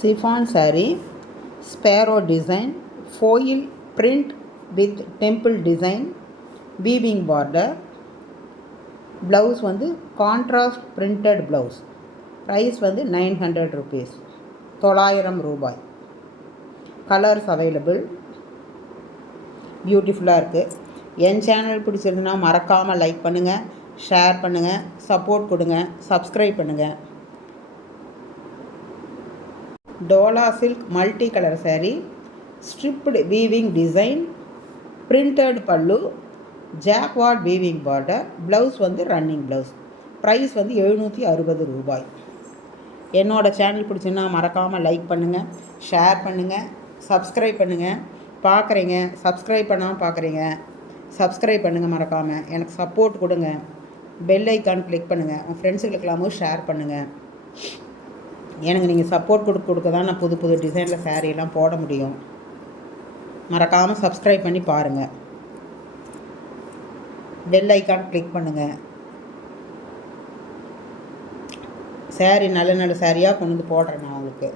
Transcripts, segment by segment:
Chiffon saree, sparrow design, foil print with temple design, weaving border. Blouse வந்து contrast printed blouse. Price வந்து 900 rupees. 900 ரூபாய். Colours available. பியூட்டிஃபுல்லாக இருக்குது. என் channel பிடிச்சிருந்துன்னா மறக்காமல் like பண்ணுங்கள், ஷேர் பண்ணுங்கள், சப்போர்ட் கொடுங்க, சப்ஸ்கிரைப் பண்ணுங்கள். Dola silk multi colour saree, striped weaving design, printed பல்லு, ஜாக்வார்ட் வீவிங் பார்டர். ப்ளவுஸ் வந்து ரன்னிங் ப்ளவுஸ். ப்ரைஸ் வந்து 760 ரூபாய். என்னோடய சேனல் பிடிச்சுன்னா மறக்காமல் லைக் பண்ணுங்கள், ஷேர் பண்ணுங்கள், சப்ஸ்கிரைப் பண்ணுங்கள். பார்க்குறீங்க, சப்ஸ்கிரைப் பண்ணாமல் பார்க்குறீங்க, சப்ஸ்கிரைப் பண்ணுங்கள். மறக்காமல் எனக்கு சப்போர்ட் கொடுங்க. பெல் ஐக்கான் கிளிக் பண்ணுங்கள். உங்கள் ஃப்ரெண்ட்ஸுகளுக்கெல்லாமும் ஷேர் பண்ணுங்கள். எனக்கு நீங்கள் சப்போர்ட் கொடுக்க தான் நான் புது புது டிசைனில் சாரீலாம் போட முடியும். மறக்காமல் சப்ஸ்கிரைப் பண்ணி பாருங்கள். பெல் ஐக்கான் கிளிக் பண்ணுங்கள். சாரீ நல்ல நல்ல சாரியாக கொண்டு வந்து போடுறேன். நான் உங்களுக்கு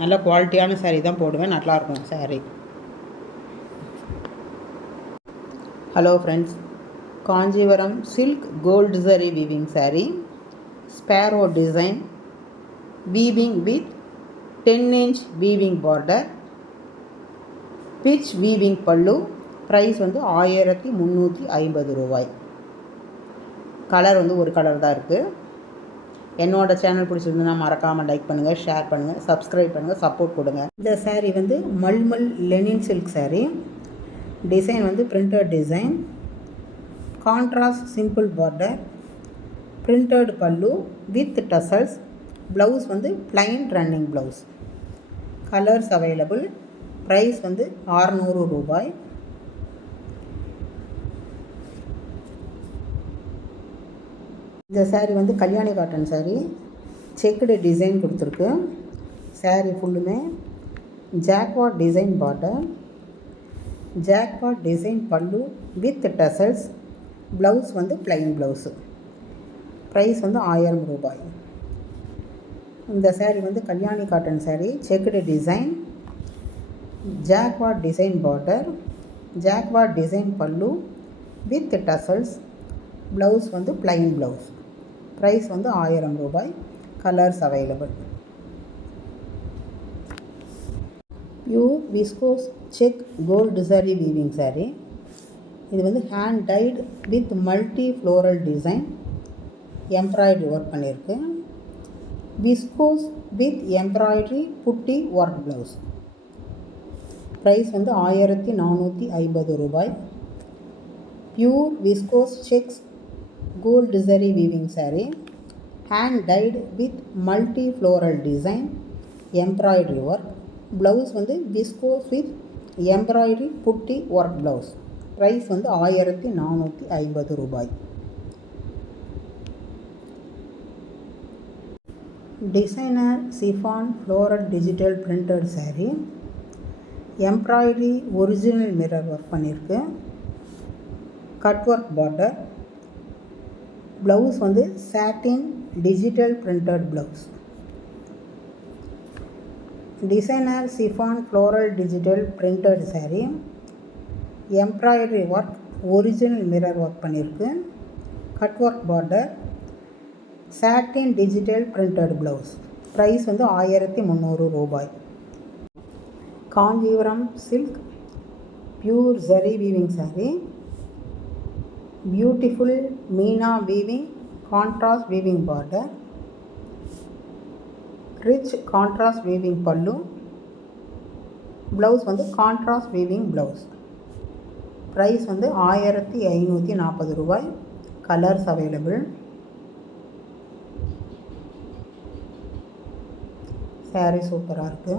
நல்ல குவாலிட்டியான சாரீ தான் போடுவேன். நல்லாயிருக்கும் sari. Hello friends, Kanchipuram silk gold zari weaving sari, sparrow design, weaving with 10 inch weaving border, rich weaving pallu. Price வந்து 1350 ரூபாய். கலர் வந்து ஒரு கலர் தான் இருக்குது. என்னோடய சேனல் பிடிச்சிருந்துன்னா மறக்காமல் லைக் பண்ணுங்கள், ஷேர் பண்ணுங்கள், சப்ஸ்கிரைப் பண்ணுங்கள், சப்போர்ட் கொடுங்க. இந்த சாரீ வந்து malmal linen silk sari. Design வந்து printed design, contrast simple border, printed pallu with tassels. Blouse வந்து plain running blouse. Colours available. Price வந்து 600 ரூபாய். இந்த சாரீ வந்து Kalyani cotton sari. Checked design கொடுத்துருக்கு. சாரீ ஃபுல்லுமே jacquard design border, jacquard design pallu with tassels. Blouse வந்து பிளைன் ப்ளவுஸு. ப்ரைஸ் வந்து 1000 ரூபாய். இந்த சாரீ வந்து Kalyani cotton sari. Checked design, jacquard design border, jacquard design pallu with tassels. Blouse வந்து பிளைன் ப்ளவுஸ். ப்ரைஸ் வந்து 1000 ரூபாய். Colours available. Pure viscose check gold zari weaving sari. இது வந்து hand tied with multi floral design, embroidery work பண்ணியிருக்கு. Viscose with embroidery butti work blouse. Price வந்து 1450 ரூபாய். Pure viscose checks gold zari weaving sari, hand tied with multi floral design, embroidery work. Blouse வந்து viscose with embroidery butti work blouse. Price வந்து 1450 ரூபாய். Designer chiffon floral digital printed sari. Embroidery original mirror work பண்ணியிருக்கு. Cut work border. Blouse வந்து satin digital printed blouse. Designer chiffon floral digital printed sari. Embroidery work original mirror work பண்ணியிருக்கு. Cut work border, satin digital printed blouse. Price வந்து 1300 ரூபாய். Kanchipuram silk pure zari weaving sari. Beautiful meena weaving, contrast weaving border, rich contrast weaving pallu. Blouse வந்து contrast weaving blouse. Price வந்து 1540 ரூபாய். Colours available. Sari சூப்பராக இருக்குது.